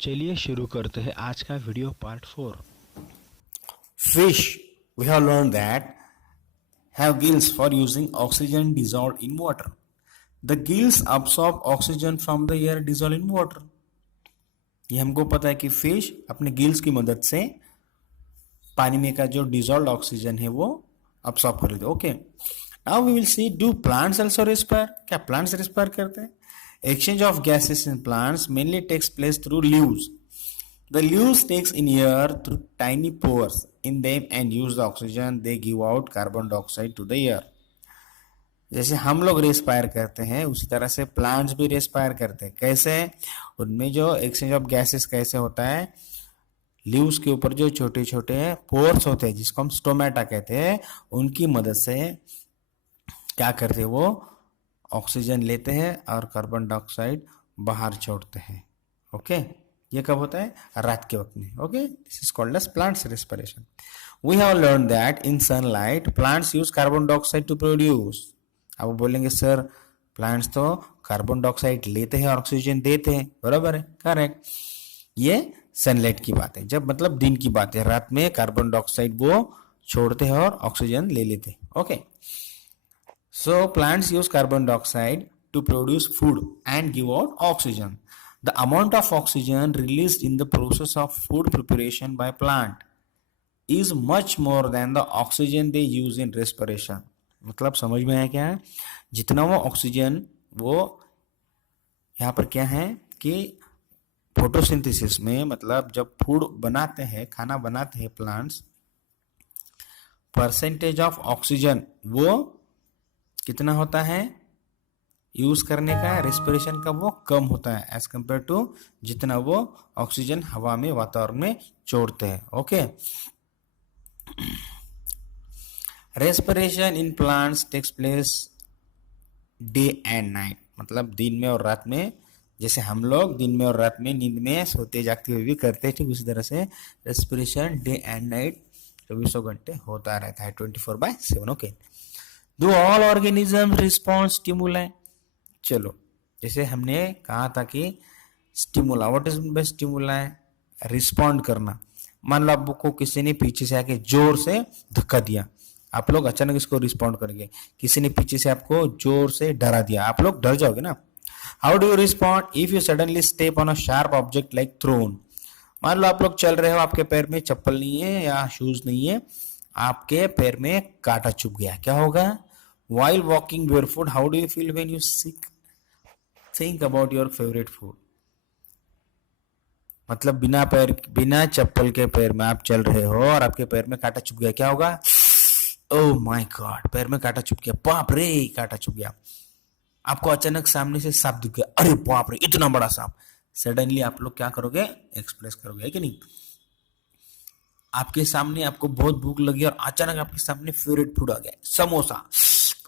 चलिए शुरू करते हैं आज का video part 4। Fish, we have learned that have gills for using oxygen dissolved in water. The gills absorb oxygen from the air dissolved in water. ये हमको पता है कि फिश अपने गिल्स की मदद से पानी में का जो डिजॉल्व ऑक्सीजन है वो अब्सॉर्ब कर लेते। Okay, now we will see do plants also respire. क्या प्लांट्स रेस्पायर करते हैं? Exchange of gases in plants mainly takes place through leaves. The leaves takes in air through tiny pores in them and use the oxygen they give out carbon dioxide to the air. जैसे हम लोग respire करते हैं उसी तरह से plants भी respire करते हैं। कैसे? उनमें जो एक्सचेंज ऑफ गैसेस कैसे होता है, लीव्स के ऊपर जो छोटे छोटे पोर्स होते हैं जिसको हम स्टोमेटा कहते हैं, उनकी मदद से क्या करते हैं, वो ऑक्सीजन लेते हैं और कार्बन डाइऑक्साइड बाहर छोड़ते हैं। ओके, ये कब होता है? रात के वक्त में। Okay, this is called as plants respiration. We have learn that in sunlight plants use carbon dioxide to produce. अब बोलेंगे सर प्लांट्स तो कार्बन डाइऑक्साइड लेते हैं और ऑक्सीजन देते हैं, बराबर है, करेक्ट। ये सनलाइट की बात है, जब मतलब दिन की बात है, रात में कार्बन डाइऑक्साइड वो छोड़ते हैं और ऑक्सीजन ले लेते हैं। Okay, so plants use carbon dioxide to produce food and give out oxygen. The amount of oxygen released in the process of food preparation by plant is much more than the oxygen they use in respiration. मतलब समझ में आया क्या है? जितना वो oxygen वो यहाँ पर क्या है कि फोटोसिंथेसिस में, मतलब जब फूड बनाते हैं, खाना बनाते हैं प्लांट्स, परसेंटेज ऑफ ऑक्सीजन वो कितना होता है यूज करने का, रेस्पिरेशन का, वो कम होता है एज कंपेयर टू जितना वो ऑक्सीजन हवा में, वातावरण में छोड़ते हैं। Okay, respiration in plants takes place day and night, मतलब दिन में और रात में। जैसे हम लोग दिन में और रात में नींद में सोते जागते हुए भी करते हैं, ठीक उसी तरह से रेस्पिरेशन डे एंड नाइट 24 घंटे होता रहता है, 24/7। Okay, do all organism respond stimuli? चलो, जैसे हमने कहा था कि स्टिमुला, व्हाट इज स्टिमुला? रिस्पॉन्ड करना। मान लो आपको किसी ने पीछे से आके जोर से धक्का दिया, आप लोग अचानक इसको रिस्पॉन्ड करेंगे। किसी ने पीछे से आपको जोर से डरा दिया, आप लोग डर जाओगे ना। How do you respond if you suddenly step on a sharp object like thorn? मान लो आप लोग चल रहे हो, आपके पैर में चप्पल नहीं है या शूज नहीं है, आपके पैर में कांटा चुभ गया, क्या होगा? While walking barefoot, how do you feel when you think about your favorite food? मतलब बिना चप्पल के पैर में आप चल रहे हो और आपके पैर में कांटा चुभ गया, क्या होगा? ओह माय गॉड, पैर में कांटा चुभ गया, बाप रे कांटा चुभ गया। आपको अचानक सामने से सांप दिख गया, अरे बाप रे इतना बड़ा सांप। सडनली आप लोग क्या करोगे? एक्सप्रेस करोगे, है कि नहीं? आपके सामने आपको बहुत भूख लगी और अचानक आपके सामने फेवरेट फूड आ गया, samosa.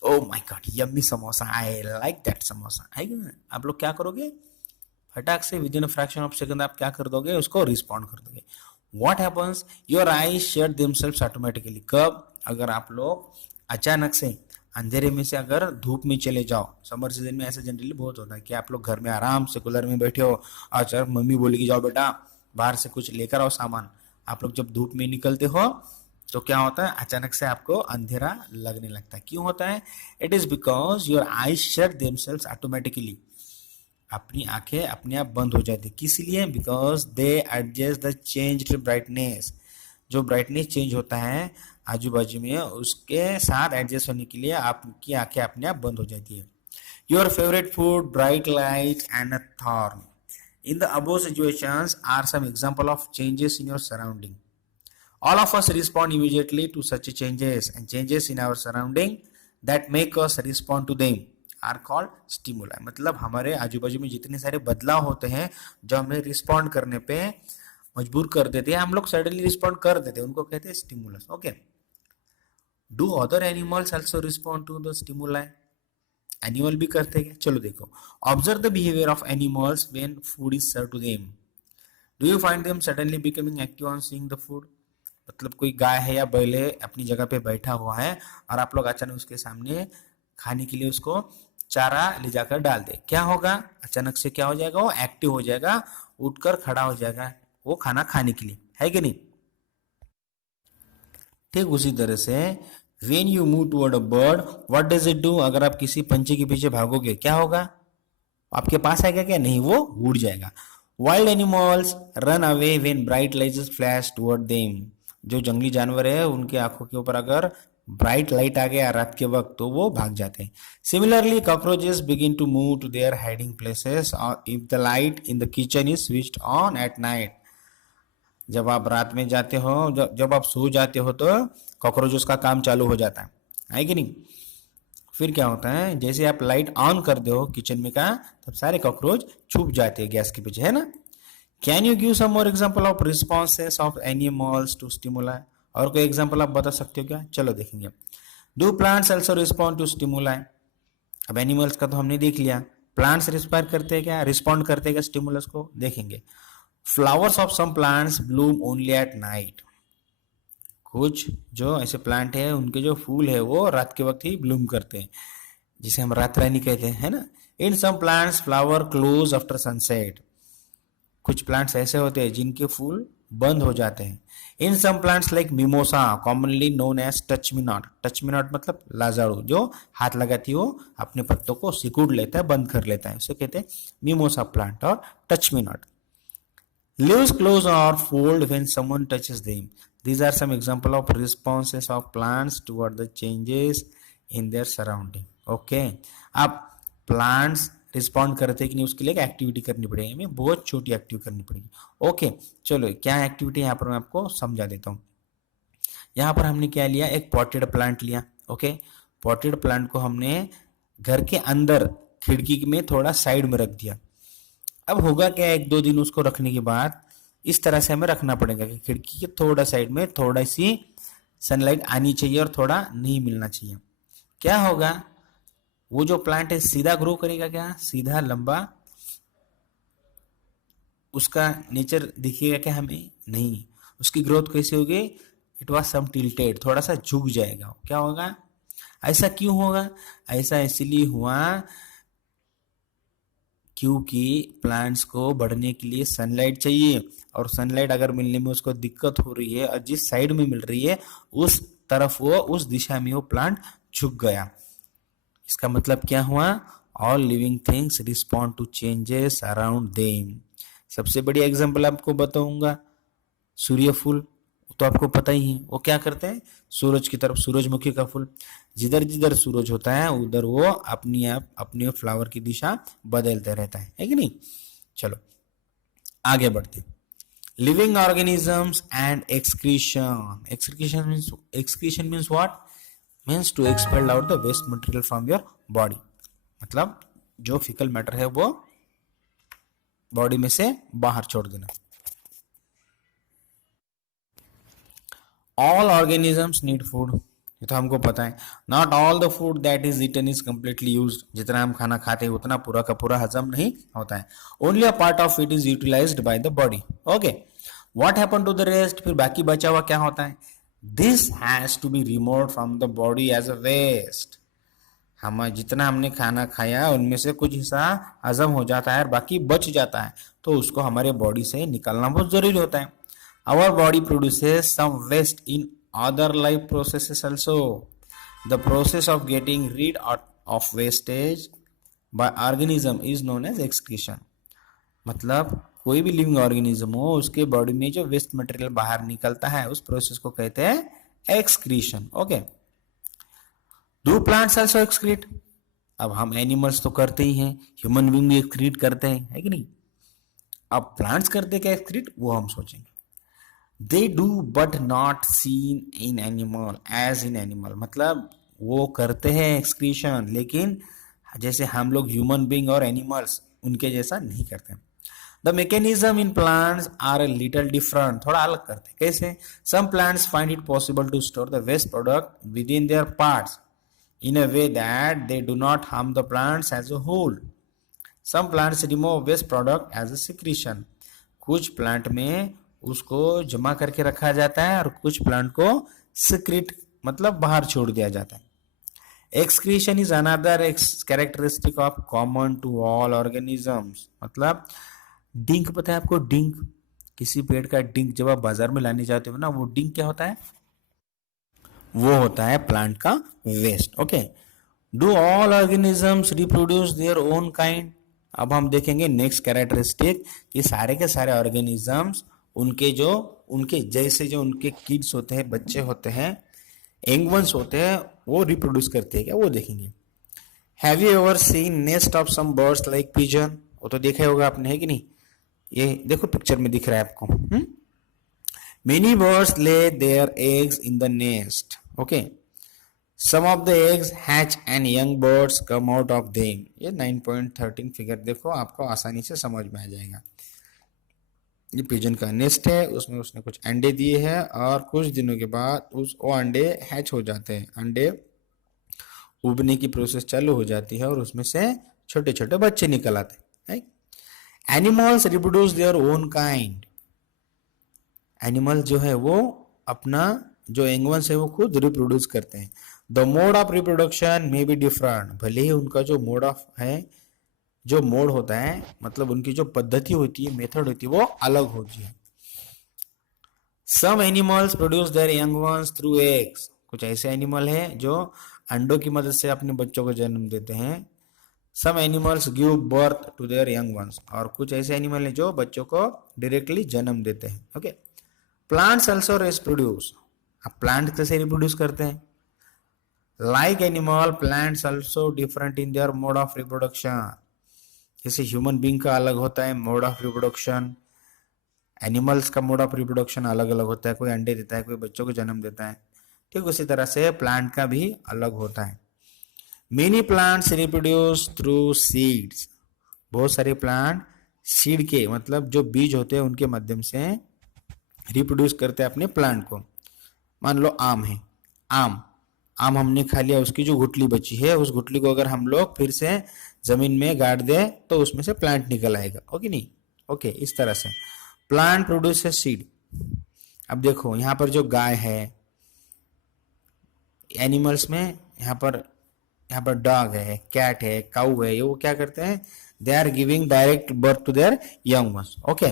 Oh my God, yummy samosa, I like that samosa, है कि नहीं? आप लोग क्या करोगे? फटाक से with in a fraction of second आप क्या कर दोगे? उसको रिस्पॉन्ड कर दोगे। What happens? Your eyes shut themselves automatically. कब? अगर आप लोग अचानक से अंधेरे में से अगर धूप में चले जाओ, समर सीजन में ऐसा जनरली बहुत होता है कि आप लोग घर में आराम से कूलर में बैठे हो, अचानक मम्मी बोलेगी जाओ बेटा बाहर से कुछ लेकर आओ सामान। आप लोग जब धूप में निकलते हो तो क्या होता है? अचानक से आपको अंधेरा लगने लगता है। क्यों होता है? It is because your eyes shut themselves automatically. अपनी आंखें अपने आप बंद हो जाती है। किस लिए? Because they adjust the change brightness. जो ब्राइटनेस चेंज होता है आजू बाजू में, उसके साथ एडजस्ट होने के लिए आपकी आंखें अपने आप बंद हो जाती है। Your favourite food, bright light and a thorn. In the above situations are some example of changes in your surrounding. All of us respond immediately to such changes, and changes in our surrounding that make us respond to them are called stimuli. मतलब हमारे आजू बाजू में जितने सारे बदलाव होते हैं जो हमें रिस्पॉन्ड करने पे मजबूर कर देते हैं, हम लोग सडनली रिस्पॉन्ड कर देते हैं, उनको कहते हैं stimulus. Okay, do other animals also respond to the stimuli? Animal भी करते हैं। चलो देखो, observe the behaviour of animals when food is served to them. Do you find them suddenly becoming active on seeing the food? मतलब कोई गाय है या बैल है, अपनी जगह पे बैठा हुआ है और आप लोग अचानक उसके सामने खाने के लिए उसको चारा ले जाकर डाल दे, क्या होगा? अचानक से क्या हो जाएगा? वो एक्टिव हो जाएगा, उठकर खड़ा हो जाएगा वो खाना खाने के लिए, है कि नहीं। ठीक उसी तरह से when you move toward a bird, what does it do? अगर आप किसी पंछी के पीछे भागोगे क्या होगा, आपके पास आएगा क्या, नहीं, वो उड़ जाएगा। Wild animals run away when bright lights flash toward them. जो जंगली जानवर है उनके आंखों के ऊपर अगर ब्राइट लाइट आ गया रात के वक्त तो वो भाग जाते हैं। Similarly cockroaches begin to move to their hiding places if the light in the kitchen is switched on at night. जब आप रात में जाते हो, जब आप सो जाते हो तो कॉकरोचेस का काम चालू हो जाता है कि नहीं। फिर क्या होता है, जैसे आप लाइट ऑन कर दो किचन में का तब सारे कॉकरोच छुप जाते हैं गैस के पीछे, है ना। Can you give some more example of responses of animals to stimuli. और कोई एग्जांपल आप बता सकते हो क्या, चलो देखेंगे। Do plants also respond to stimuli. अब एनिमल्स का तो हमने देख लिया, प्लांट्स रिस्पॉन्ड करते हैं क्या, रिस्पॉन्ड करते हैं क्या स्टिमुलस को, देखेंगे। Flowers of some plants bloom only at night. कुछ जो ऐसे प्लांट है उनके जो फूल है वो रात के वक्त ही ब्लूम करते हैं, जिसे हम रात रानी कहते हैं, है ना। In some plants flower close after sunset. कुछ प्लांट्स ऐसे होते हैं जिनके फूल बंद हो जाते हैं। In some plants like mimosa commonly known as touch me not. Touch me not मतलब लाजाड़ू, जो हाथ लगाती हो अपने पत्तों को सिकुड़ लेता है, बंद कर लेता है, उसे कहते हैं मिमोसा प्लांट और touch me not. Leaves close or fold when someone touches them. These are some example of responses of plants toward the changes in their surrounding. Okay. अब plants रिस्पॉन्ड करते कि नहीं उसके लिए एक एक्टिविटी करनी पड़ेगी, हमें बहुत छोटी एक्टिविटी करनी पड़ेगी। ओके चलो क्या एक्टिविटी यहाँ पर मैं आपको समझा देता हूँ। यहाँ पर हमने क्या लिया, एक पॉटेड प्लांट लिया। ओके, पॉटेड प्लांट को हमने घर के अंदर खिड़की में थोड़ा साइड में रख दिया। अब होगा क्या, एक दो दिन उसको रखने के बाद इस तरह से हमें रखना पड़ेगा कि खिड़की के थोड़ा साइड में थोड़ा सी सनलाइट आनी चाहिए और थोड़ा नहीं मिलना चाहिए। क्या होगा, वो जो प्लांट है सीधा ग्रो करेगा क्या, सीधा लंबा उसका नेचर दिखेगा क्या हमें, नहीं। उसकी ग्रोथ कैसे होगी, इट वॉज सम टिल्टेड, थोड़ा सा झुक जाएगा। क्या होगा, ऐसा क्यों होगा, ऐसा इसलिए हुआ क्योंकि प्लांट्स को बढ़ने के लिए सनलाइट चाहिए, और सनलाइट अगर मिलने में उसको दिक्कत हो रही है और जिस साइड में मिल रही है उस तरफ वो, उस दिशा में वो प्लांट झुक गया। इसका मतलब क्या हुआ, all living things respond to changes around them. सबसे बड़ी एग्जांपल आपको बताऊंगा, सूर्य फूल, तो आपको पता ही है वो क्या करते हैं, सूरज की तरफ, सूरजमुखी का फूल, जिधर जिधर सूरज होता है उधर वो अपनी आप अपने फ्लावर की दिशा बदलते रहता है कि नहीं। चलो आगे बढ़ते। Living organisms and excretion. Excretion means what, means to expel out the waste material from your body. मतलब जो फिकल मैटर है वो बॉडी में से बाहर छोड़ देना। ऑल ऑर्गेनिजम्स नीड फूड, ये तो हमको पता है। Not all the food that is eaten is completely used. जितना हम खाना खाते हैं उतना पूरा का पूरा हजम नहीं होता है। Only a part of it is utilised by the body. Okay, what happen to the rest, फिर बाकी बचा हुआ क्या होता है, this has to be removed from the body as a waste. हम जितना हमने खाना खाया उनमें से कुछ हिस्सा हजम हो जाता है और बाकी बच जाता है, तो उसको हमारे बॉडी से निकालना बहुत जरूरी होता है। Our body produces some waste in other life processes also. The process of getting rid of wastage by organism is known as excretion. मतलब कोई भी लिविंग ऑर्गेनिज्म हो उसके बॉडी में जो वेस्ट मटेरियल बाहर निकलता है उस प्रोसेस को कहते हैं excretion. Okay, do plants also excrete. अब हम एनिमल्स तो करते ही हैं, ह्यूमन बीइंग भी एक्सक्रीट करते हैं, है कि नहीं। अब प्लांट्स करते क्या एक्सक्रीट, वो हम सोचेंगे। They do but not seen in animal as in animal। मतलब वो करते हैं एक्सक्रीशन लेकिन जैसे हम लोग ह्यूमन बीइंग और एनिमल्स उनके जैसा नहीं करते। The mechanism in plants are a little different, थोड़ा अलग करते हैं। कैसे, some plants find it possible to store the waste product within their parts in a way that they do not harm the plants as a whole. Some plants remove waste product as a secretion। कुछ plant में उसको जमा करके रखा जाता है और कुछ प्लांट को सिक्रेट मतलब बाहर छोड़ दिया जाता है। Excretion is another characteristic of common to all organisms. मतलब डिंक पता है आपको? डिंक, किसी पेड़ का डिंक जब आप बाजार में लाने जाते हो ना, वो डिंक क्या होता है? वो होता है प्लांट का waste. Okay, do all organisms reproduce their own kind? अब हम देखेंगे नेक्स्ट कैरेक्टरिस्टिक कि सारे के सारे ऑर्गेनिजम्स उनके जैसे जो उनके किड्स होते हैं, बच्चे होते हैं, यंग वंस होते हैं, वो रिप्रोड्यूस करते हैं क्या, वो देखेंगे। Have you ever seen nest of some birds like pigeon? वो तो देखा होगा आपने, है कि नहीं? ये देखो पिक्चर में दिख रहा है आपको। Many birds lay their eggs in the nest. Okay, some of the eggs hatch and young birds come out of them. ये 9.13 फिगर देखो, आपको आसानी से समझ में आ जाएगा। ये पिजन का नेस्ट है, उसमें उसने कुछ अंडे दिए हैं और कुछ दिनों के बाद वो अंडे हैच हो जाते हैं, अंडे उबने की प्रोसेस चालू हो जाती है और उसमें से छोटे छोटे बच्चे निकल आते हैं। Animals reproduce their own kind. Animal जो है वो अपना जो यंग वंस है वो खुद रिप्रोड्यूस करते हैं। The mode of reproduction may be different, भले ही उनका जो मोड ऑफ है, जो मोड होता है, मतलब उनकी जो पद्धति होती है, मेथड होती है, वो अलग होती है। Some animals produce their young ones through eggs. कुछ ऐसे एनिमल है जो अंडों की मदद से अपने बच्चों को जन्म देते हैं। Some animals give birth to their young ones, और कुछ ऐसे एनिमल है जो बच्चों को डायरेक्टली जन्म देते हैं। Okay, plants also reproduce. अब प्लांट कैसे रिप्रोड्यूस करते हैं? Like animal, plants also different in their mode of reproduction. जैसे ह्यूमन बींग का अलग होता है मोड ऑफ रिप्रोडक्शन, एनिमल्स का मोड ऑफ रिप्रोडक्शन अलग अलग होता है, कोई अंडे देता है, कोई बच्चों को जन्म देता है। ठीक उसी तरह से प्लांट का भी अलग होता है। Many plants reproduce through seeds. बहुत सारे प्लांट सीड के, मतलब जो बीज होते हैं उनके माध्यम से रिप्रोड्यूस करते हैं अपने प्लांट को। मान लो आम है, आम आम हमने खा लिया, उसकी जो गुठली बची है, उस गुठली को अगर हम लोग फिर से जमीन में गाड़ दे तो उसमें से प्लांट निकल आएगा। ओके नहीं? ओके, इस तरह से प्लांट प्रोड्यूसेस सीड। अब देखो यहाँ पर जो गाय है, एनिमल्स में यहाँ पर डॉग है, कैट है, काऊ है, ये वो क्या करते हैं? They are giving direct birth to their young ones. Okay,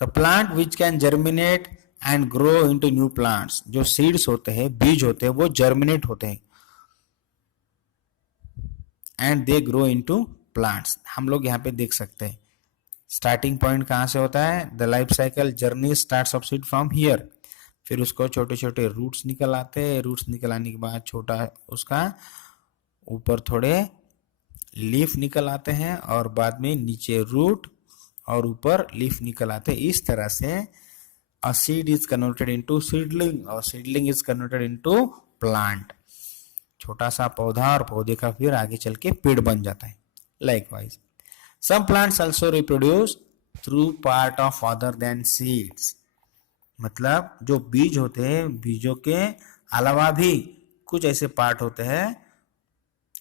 the plant which can germinate and grow into new plants. जो सीड्स होते हैं, बीज होते हैं, वो जर्मिनेट होते हैं and they grow into plants. हम लोग यहाँ पे देख सकते हैं स्टार्टिंग पॉइंट कहाँ से होता है। The life cycle journey starts of seed from here. फिर उसको छोटे छोटे रूट्स निकल आते हैं, रूट्स निकल आने के बाद छोटा उसका ऊपर थोड़े लीफ निकल आते हैं और बाद में नीचे रूट और ऊपर लीफ निकल आते हैं। इस तरह से a seed is converted into seedling और seedling is converted into plant। छोटा सा पौधा और पौधे का फिर आगे चल के पेड़ बन जाता है। Likewise, some plants also reproduce through part of other than seeds। मतलब जो बीज होते हैं, बीजों के अलावा भी कुछ ऐसे पार्ट होते हैं,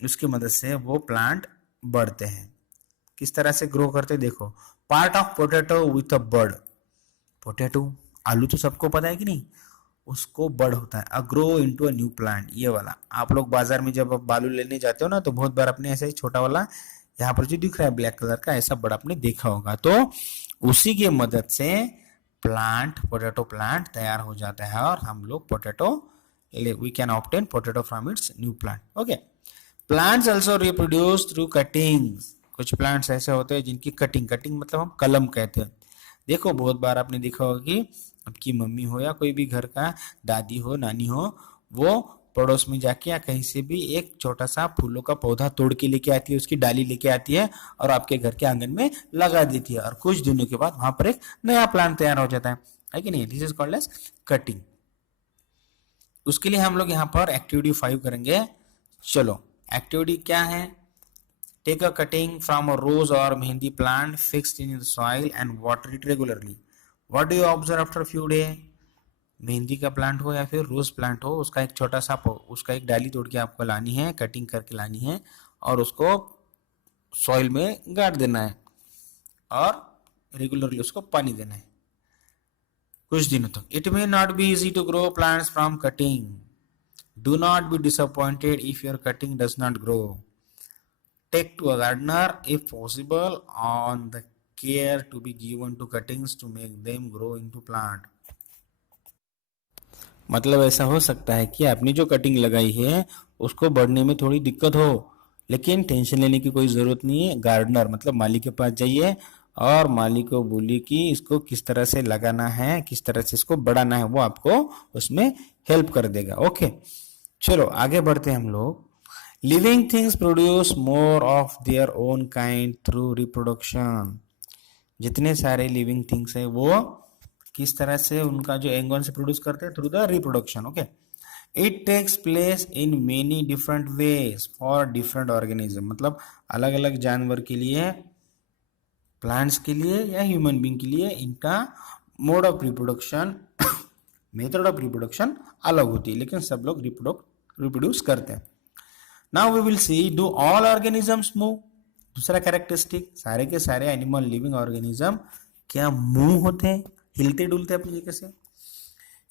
उसकी मदद से वो प्लांट बढ़ते हैं। किस तरह से ग्रो करते हैं देखो। Part of potato with a bird. Potato, आलू तो सबको पता है कि नहीं, उसको बड़ होता है, a grow into a new plant. ये वाला आप लोग बाजार में जब आप बालू लेने जाते हो ना, तो बहुत बार अपने ऐसे ही छोटा वाला यहाँ पर जो दिख रहा है ब्लैक कलर का, ऐसा बड़ा आपने देखा होगा। तो उसी की मदद से प्लांट, पोटैटो प्लांट तैयार हो जाता है और हम लोग potato, we can obtain potato from its new plant. Okay, plants also reproduce through cuttings. कुछ प्लांट्स ऐसे होते हैं जिनकी कटिंग मतलब हम कलम कहते हैं। देखो बहुत बार आपने देखा होगा कि आपकी मम्मी हो या कोई भी घर का दादी हो, नानी हो, वो पड़ोस में जाके या कहीं से भी एक छोटा सा फूलों का पौधा तोड़ के लेके आती है, उसकी डाली लेके आती है और आपके घर के आंगन में लगा देती है, और कुछ दिनों के बाद वहां पर एक नया प्लांट तैयार हो जाता है कि नहीं? This is called as cutting. उसके लिए हम लोग यहाँ पर एक्टिविटी 5 करेंगे। चलो, एक्टिविटी क्या है? Take a cutting from a rose और mehndi plant fixed in the soil and water it regularly. What do you observe after few day? Mehndi का प्लांट हो या फिर रोज प्लांट हो, उसका एक छोटा सा उसका एक डाली तोड़ के आपको लानी है, कटिंग करके लानी है और उसको सॉइल में गाड़ देना है और रेगुलरली उसको पानी देना है कुछ दिनों तक। It may not be easy to grow plants from cutting. Do not be disappointed if your cutting does not grow. take to a gardener if possible on the care to be given to cuttings to make them grow into plant. मतलब ऐसा हो सकता है कि आपने जो cutting लगाई है उसको बढ़ने में थोड़ी दिक्कत हो, लेकिन टेंशन लेने की कोई ज़रूरत नहीं है। गार्डनर मतलब माली के पास जाइए और माली को बोलिए कि इसको किस तरह से लगाना है, किस तरह से इसको बढ़ाना है, वो आपको उसमें हेल्प कर देगा। ओके, चलो आगे बढ़ते हैं हम लोग। Living things produce more of their own kind through reproduction. जितने सारे लिविंग थिंग्स है वो किस तरह से उनका जो एंगन से प्रोड्यूस करते हैं, through the reproduction. Okay, it takes place in many different ways for different organism. मतलब अलग अलग जानवर के लिए, प्लांट्स के लिए या ह्यूमन बींग के लिए इनका mode of reproduction, method of reproduction अलग होती है, लेकिन सब लोग रिप्रोड्यूस करते हैं। Now we will see, do all organisms move. दूसरा कैरेक्टरिस्टिक, सारे के सारे एनिमल लिविंग ऑर्गेनिज्म क्या मूव होते हैं, हिलते डुलते अपनी जगह से।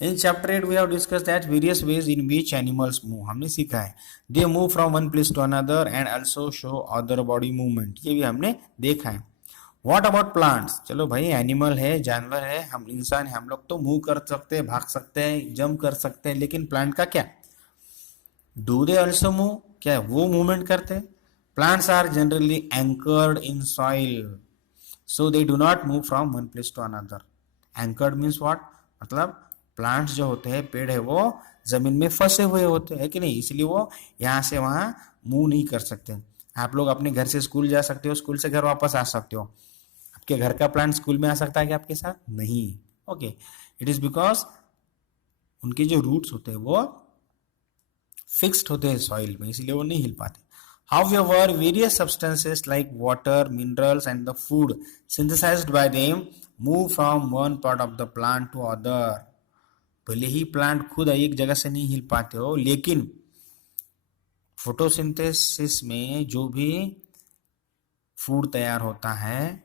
In chapter 8 we have discussed that various ways in which animals move. हमने सीखा है they move from one place to another and also show other body movement, ये भी हमने देखा है। What about plants? चलो भाई, एनिमल है, जानवर है, हम इंसान है, हम लोग तो मूव कर सकते हैं, भाग सकते हैं, जंप कर सकते हैं, लेकिन प्लांट का क्या? Do they also move? क्या वो मूवमेंट करते हैं? Plants are generally anchored in soil, so they do not move from one place to another. Anchored means what? मतलब प्लांट्स जो होते हैं, पेड़ है, वो जमीन में फंसे हुए होते हैं कि नहीं, इसलिए वो यहाँ से वहां मूव नहीं कर सकते। आप लोग अपने घर से स्कूल जा सकते हो, स्कूल से घर वापस आ सकते हो, आपके घर का प्लांट स्कूल में आ सकता है क्या आपके साथ? नहीं। ओके, इट इज बिकॉज उनके जो रूट्स होते हैं वो फिक्स्ड होते हैं सॉइल में, इसलिए वो नहीं हिल पाते। However, various substances like water, minerals, and the food synthesized by them move from one part of the plant to other. भले ही प्लांट खुद एक जगह से नहीं हिल पाते हो, लेकिन फोटोसिंथेसिस में जो भी फूड तैयार होता है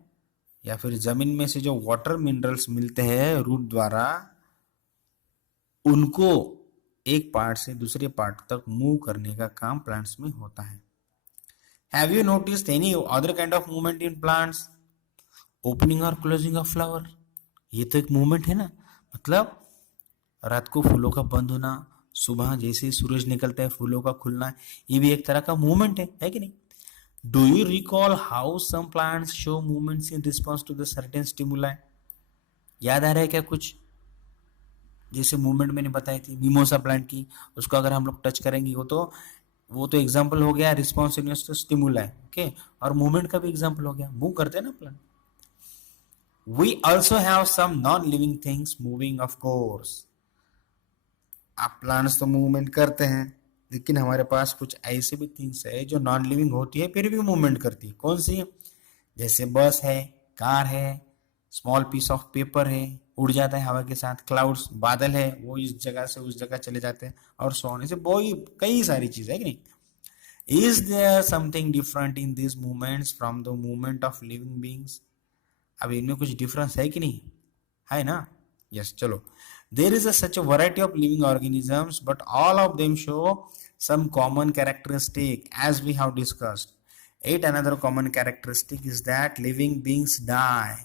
या फिर जमीन में से जो वाटर मिनरल्स मिलते हैं रूट द्वारा, उनको एक पार्ट से दूसरे पार्ट तक मूव करने का काम प्लांट्स में होता है। Have you noticed any other kind of movement in plants? Opening or closing of flower, ये तो एक मूवमेंट है ना। मतलब रात को फूलों का बंद होना, सुबह जैसे ही सूरज निकलता है फूलों का खुलना, ये भी एक तरह का मूवमेंट है कि नहीं? Do you recall how some plants show movements in response to the certain stimuli? याद आ रहा है क्या कुछ? जैसे मूवमेंट मैंने बताई थी मिमोसा प्लांट की, उसको अगर हम लोग टच करेंगे वो तो एग्जाम्पल हो गया रिस्पॉन्सिवनेस टू स्टिमुलाई। ओके, और मूवमेंट का भी एग्जाम्पल हो गया, मूव करते हैं ना plant. We also have some non living things moving, of course. आप प्लांट्स तो मूवमेंट करते हैं, लेकिन हमारे पास कुछ ऐसे भी थिंग्स है जो नॉन लिविंग होती है फिर भी मूवमेंट करती है। कौन सी? जैसे बस है, कार है, स्मॉल पीस ऑफ पेपर है, उड़ जाता है हवा के साथ, क्लाउड्स, बादल है, वो इस जगह से उस जगह चले जाते हैं, और सो ऑन। ऐसे बहुत कई सारी चीजें है कि नहीं? Is there something different in this movements from the movement of living beings? अब इनमें कुछ डिफरेंस है कि नहीं? है ना? यस, चलो। There is such a variety of living organisms, but all of them show some common characteristic, as we have discussed. Yet another common characteristic is that living beings die.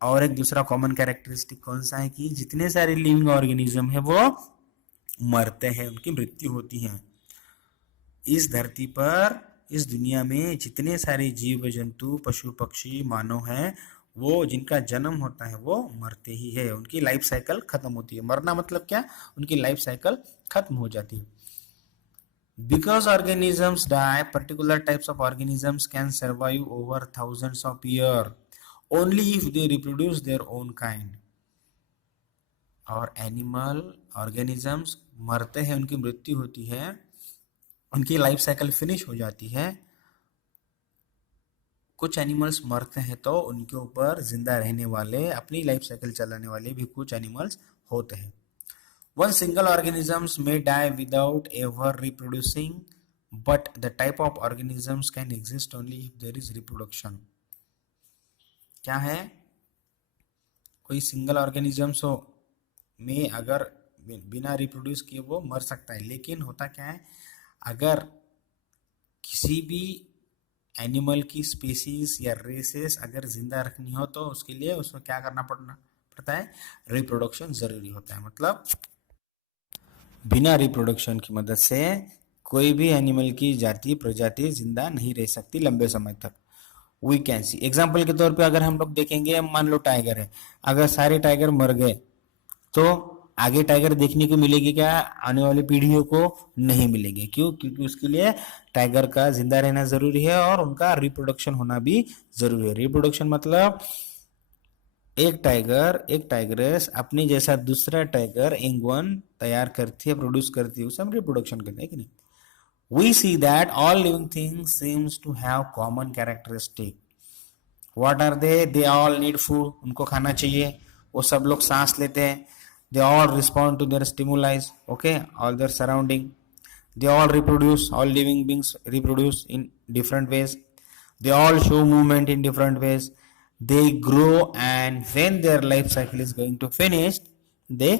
और एक दूसरा common characteristic कौन सा है कि जितने सारे living organism है वो मरते हैं, उनकी मृत्यु होती है। इस धरती पर, इस दुनिया में जितने सारे जीव जंतु, पशु पक्षी, मानव हैं, वो जिनका जन्म होता है वो मरते ही है, उनकी लाइफ साइकिल खत्म होती है। मरना मतलब क्या? उनकी लाइफ साइकिल खत्म हो जाती है। Because organisms die, particular types of organisms can survive over thousands of year only if they reproduce their own kind. और एनिमल ऑर्गेनिजम्स मरते हैं, उनकी मृत्यु होती है, उनकी लाइफ साइकिल फिनिश हो जाती है। कुछ एनिमल्स मरते हैं तो उनके ऊपर जिंदा रहने वाले, अपनी लाइफ साइकिल चलाने वाले भी कुछ एनिमल्स होते हैं। One single organisms may die without ever reproducing, but the type of organisms can exist only if there is reproduction. क्या है? कोई सिंगल ऑर्गेनिजम्स हो में अगर बिना रिप्रोड्यूस किए वो मर सकता है, लेकिन होता क्या है, अगर किसी भी एनिमल की स्पीसीज या रेसेस अगर जिंदा रखनी हो तो उसके लिए उसमें क्या करना पड़ता है, रिप्रोडक्शन जरूरी होता है। मतलब बिना रिप्रोडक्शन की मदद से कोई भी एनिमल की जाति प्रजाति जिंदा नहीं रह सकती लंबे समय तक। वी कैन सी एग्जाम्पल के तौर पे अगर हम लोग देखेंगे, मान लो टाइगर है, अगर सारे टाइगर मर गए तो आगे टाइगर देखने को मिलेगी क्या? आने वाली पीढ़ियों को नहीं मिलेगी। क्यों? क्योंकि उसके लिए टाइगर का जिंदा रहना जरूरी है और उनका रिप्रोडक्शन होना भी जरूरी है। रिप्रोडक्शन मतलब एक टाइगरेस अपनी जैसा दूसरा टाइगर यंग वन तैयार करती है, प्रोड्यूस करती है, उसे हम रिप्रोडक्शन कहते हैं कि नहीं। We see that all living things seems to have common characteristic. What are they? They all need food. उनको खाना चाहिए, वो सब लोग सांस लेते हैं. They all respond to their stimuli, okay, all their surrounding. They all reproduce. All living beings reproduce in different ways. They all show movement in different ways. They grow, and when their life cycle is going to finish, they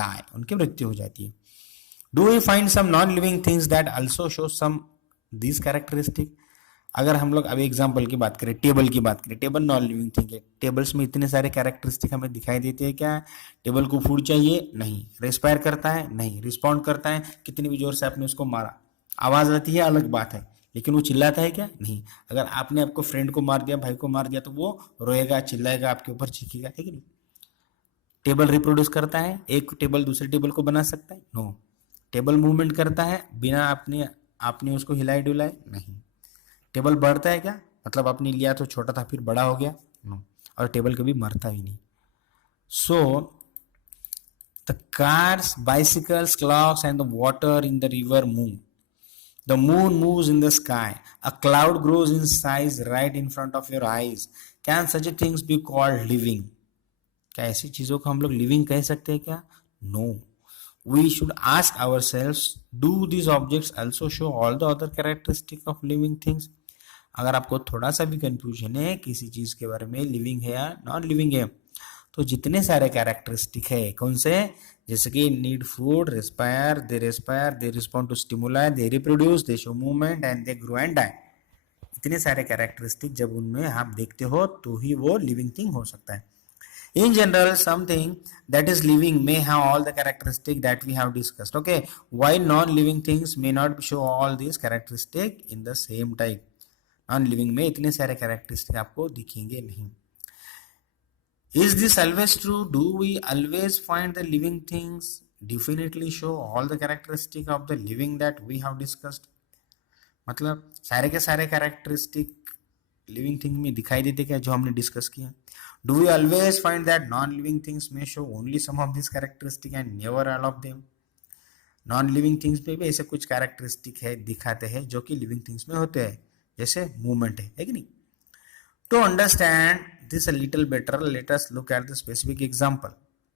die. उनकी मृत्यु हो जाती है. Do we find some non-living things that also show some these characteristic? अगर हम लोग अभी example की बात करें, टेबल की बात करें, टेबल नॉन लिविंग थिंग है। टेबल्स में इतने सारे कैरेक्टरिस्टिक हमें दिखाई देते हैं क्या? टेबल को फूड चाहिए? नहीं। रेस्पायर करता है? नहीं। रिस्पॉन्ड करता है? कितनी भी जोर से आपने उसको मारा, आवाज आती है, अलग बात है, लेकिन वो चिल्लाता है क्या? नहीं। अगर आपने आपको फ्रेंड को मार दिया, भाई को मार दिया, तो वो रोएगा, चिल्लाएगा, आपके ऊपर चीखेगा, है कि नहीं? टेबल रिप्रोड्यूस करता है? एक टेबल दूसरे टेबल को बना सकता है? नो। टेबल मूवमेंट करता है बिना आपने उसको हिलाए डुलाए? नहीं। टेबल बढ़ता है क्या? मतलब आपने लिया तो छोटा था फिर बड़ा हो गया? नो। और टेबल कभी मरता ही नहीं। So the cars, bicycles, clocks and the water in the river move. The moon moves in the sky. A cloud grows in size right in front of your eyes. Can such things be called living? क्या ऐसी चीजों को हम लोग living कह सकते हैं क्या? No. We should ask ourselves, do these objects also show all the other characteristics of living things? अगर आपको थोड़ा सा भी कंफ्यूजन है किसी चीज के बारे में, लिविंग है या नॉन लिविंग है, तो जितने सारे कैरेक्टरिस्टिक है, कौन से? जैसे कि need food, respire, they respond to stimuli, they reproduce, they show movement and they grow and die. इतने सारे कैरेक्टरिस्टिक जब उनमें आप देखते हो तो ही वो लिविंग थिंग हो सकता है। In general, something that is living may have all the characteristics that we have discussed. Okay, why non-living things may not show all these characteristics in the same type? Non-living में इतने सारे characteristics आपको दिखेंगे नहीं। Is this always true? Do we always find the living things definitely show all the characteristics of the living that we have discussed? मतलब सारे के सारे कैरेक्टरिस्टिक लिविंग थिंग में दिखाई देते क्या जो हमने डिस्कस किया? Do we always find that non-living things may show only some of these characteristics and never all of them? Non-living things में भी ऐसे कुछ कैरेक्टरिस्टिक है दिखाते हैं जो कि लिविंग थिंग्स में होते हैं, जैसे मूवमेंट है कि नहीं? To understand this a little better, let us look at the specific example.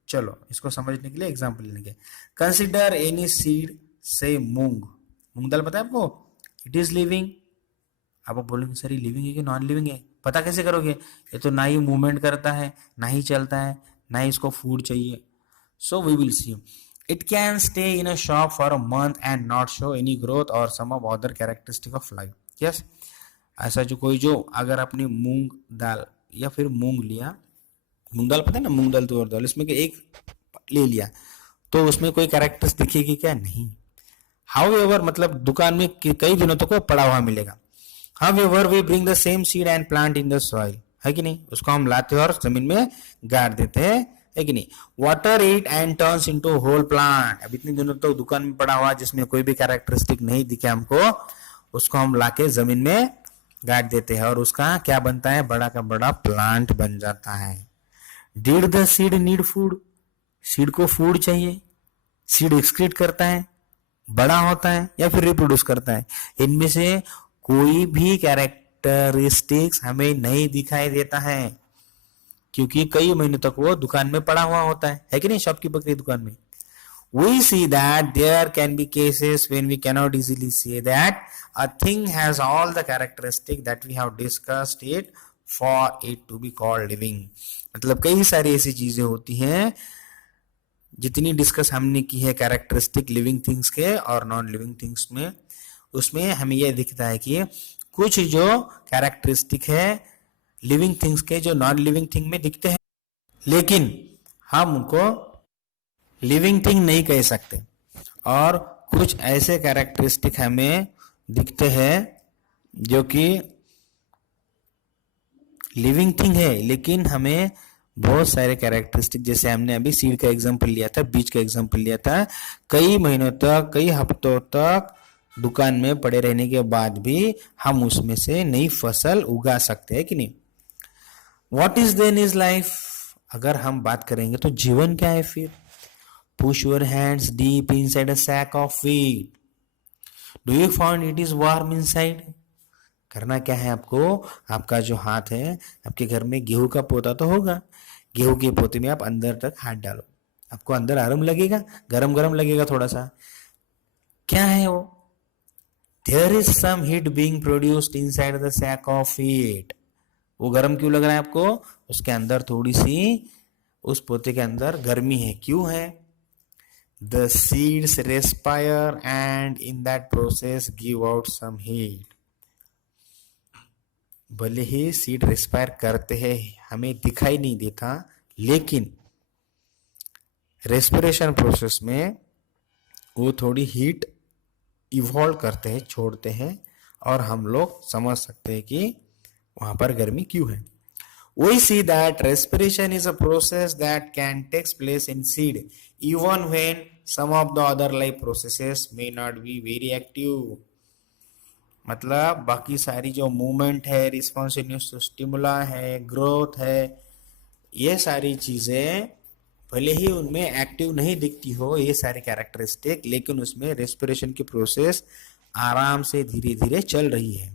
चलो इसको समझने के लिए एग्जाम्पल लेंगे। Consider any seed, say मूंग। मूंग दाल पता है आपको? It is living. आप बोलेंगे सर ये लिविंग है कि नॉन लिविंग है? पता कैसे करोगे? ये तो ना ही मूवमेंट करता है, ना ही चलता है, ना ही इसको फूड चाहिए। So we will see. It can stay in a shop for a month and not show any growth or some of other characteristic of life. Yes, ऐसा जो अगर अपनी मूंग दाल या फिर मूंग लिया, मूंग दाल पता है ना, मूंग दाल तुअर दाल, इसमें एक ले लिया तो उसमें कोई कैरेक्टर्स दिखेगी क्या? नहीं। हाउएवर मतलब दुकान में कई दिनों तक वो पड़ा हुआ मिलेगा। However, we bring the same seed and plant in the soil, है कि नहीं? उसको हम लाते हैं और जमीन में गाड़ देते हैं, है कि नहीं? Water it and turns into whole plant. अब इतने दिनों तो दुकान में पड़ा हुआ जिसमें कोई भी कैरेक्टरिस्टिक नहीं दिखे हमको, उसको हम लाके जमीन में गाड़ देते हैं और उसका क्या बनता है? बड़ा का बड़ा प्लांट बन जाता है। Did the seed need food? Seed को फूड चाहिए? सीड एक्सक्रीट करता है, बड़ा होता है या फिर रिप्रोड्यूस करता है? इनमें से कोई भी कैरेक्टरिस्टिक्स हमें नहीं दिखाई देता है क्योंकि कई महीनों तक वो दुकान में पड़ा हुआ होता है कि नहीं? शॉपकीपर की दुकान में। We see that there can be cases when we cannot easily say that a thing has all the characteristics that we have discussed it for it to be called living. मतलब कई सारी ऐसी चीजें होती हैं जितनी डिस्कस हमने की है कैरेक्टरिस्टिक लिविंग थिंग्स के और नॉन लिविंग थिंग्स में, उसमें हमें यह दिखता है कि कुछ जो कैरेक्टरिस्टिक है लिविंग थिंग्स के जो नॉन लिविंग थिंग में दिखते हैं, लेकिन हम उनको लिविंग थिंग नहीं कह सकते। और कुछ ऐसे कैरेक्टरिस्टिक हमें दिखते हैं जो कि लिविंग थिंग है, लेकिन हमें बहुत सारे कैरेक्टरिस्टिक, जैसे हमने अभी सीड का एग्जांपल लिया था, बीज का एग्जांपल लिया था, कई महीनों तक, कई हफ्तों तक दुकान में पड़े रहने के बाद भी हम उसमें से नई फसल उगा सकते हैं कि नहीं। What is then is life? अगर हम बात करेंगे तो जीवन क्या है फिर? Push your hands deep inside a sack of wheat, do you find it is warm inside? करना क्या है आपको? आपका जो हाथ है, आपके घर में गेहूं का पोता तो होगा, गेहूं के पोते में आप अंदर तक हाथ डालो, आपको अंदर आराम लगेगा, गरम गरम लगेगा थोड़ा सा। क्या है वो? There is some heat being produced inside the sack of heat. वो गर्म क्यों लग रहा है आपको? उसके अंदर थोड़ी सी, उस पोते के अंदर गर्मी है। क्यों है? The seeds respire and in that process give out some heat. भले ही सीड रेस्पायर करते हैं, हमें दिखाई नहीं देता, लेकिन रेस्पिरेशन प्रोसेस में वो थोड़ी हीट इवॉल्व करते हैं, छोड़ते हैं, और हम लोग समझ सकते हैं कि वहां पर गर्मी क्यों है। We see that respiration is a process that can take place in seed even when some of the other life processes may not be very active। मतलब बाकी सारी जो मूवमेंट है, रिस्पॉन्सिवनेस टू स्टिमुला है, ग्रोथ है, ये सारी चीजें भले ही उनमें एक्टिव नहीं दिखती हो ये सारे कैरेक्टरिस्टिक, लेकिन उसमें रेस्पिरेशन की प्रोसेस आराम से धीरे धीरे चल रही है।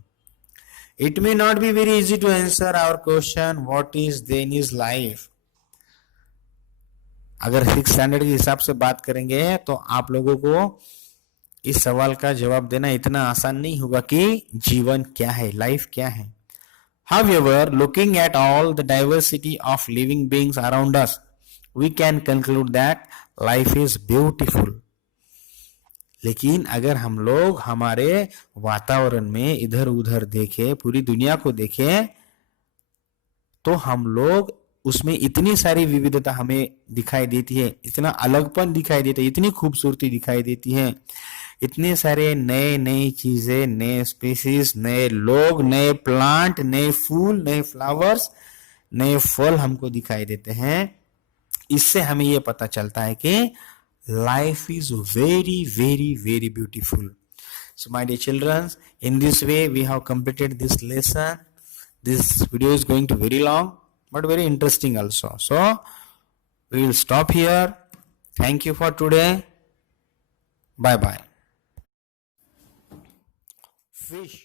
It may not be very easy to answer our question, what is then is life? अगर 6th स्टैंडर्ड के हिसाब से बात करेंगे तो आप लोगों को इस सवाल का जवाब देना इतना आसान नहीं होगा कि जीवन क्या है, लाइफ क्या है। However, looking at all the diversity of living beings around us, we can conclude that life is beautiful। लेकिन अगर हम लोग हमारे वातावरण में इधर उधर देखें, पूरी दुनिया को देखें, तो हम लोग उसमें इतनी सारी विविधता हमें दिखाई देती है, इतना अलगपन दिखाई देता है, इतनी खूबसूरती दिखाई देती है, इतने सारे नए नई चीजें, नए स्पीसीज, नए लोग, नए प्लांट, नए फूल, नए फ्लावर्स, नए फल हमको दिखाई देते हैं। इससे हमें यह पता चलता है कि life is very very very beautiful। So my dear children, in this way we have completed this lesson. This video is going to very long but very interesting also, so we will stop here. Thank you for today. Bye bye. Fish